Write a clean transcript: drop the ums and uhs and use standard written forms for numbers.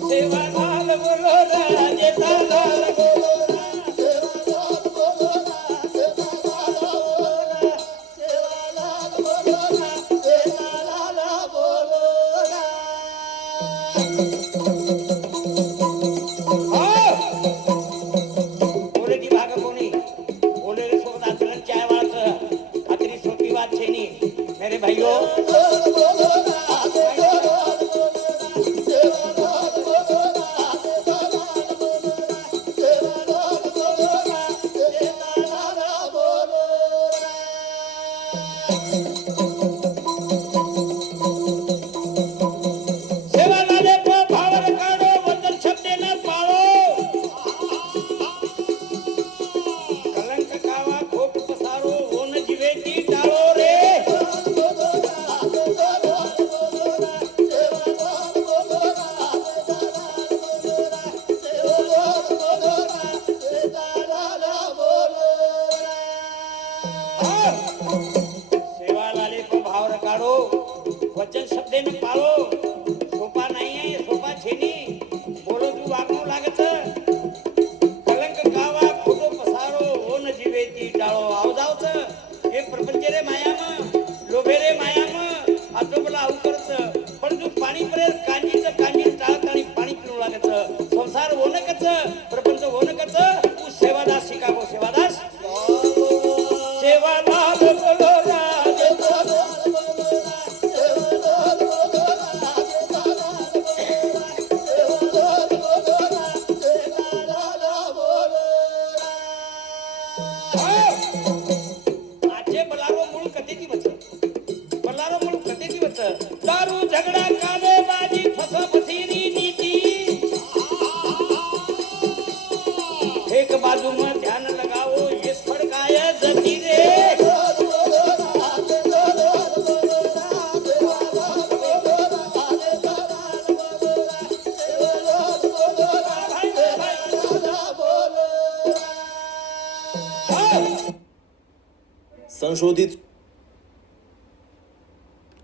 सेवालाल बोलो रा जेठालाल बोलो रा सेवालाल बोलो रा जेठालाल बोलो रा सेवालाल बोलो रा जेठालाल बोलो रा बोले की भाग कोणी बोले रे सोबत आचरण चाय वाळचं अतरी सोपी बात छेनी मेरे भाइयों वचन शब्देन पाळो सोपा नाहीये सोपा छेनी बोलो तू वागणू लागत कलंक गावा खोटो पसारो हो न जीवे ती टाळो आवजावच हे प्रपंच रे मायाम लोभे रे मायाम आजोबला आऊ करत पण तू पाणी परेल कांजीच टाळत आणि पाणी पिऊ लागत संसार हो न कच प्रपंच हो न कच तू सेवादास शिकागो सेवादास सेवादास बोलो राज दारू झगड़ा काले बाजी फसा फसीरी नीति एक बाजू में ध्यान लगाओ ये फड़काय जती रे संशोधित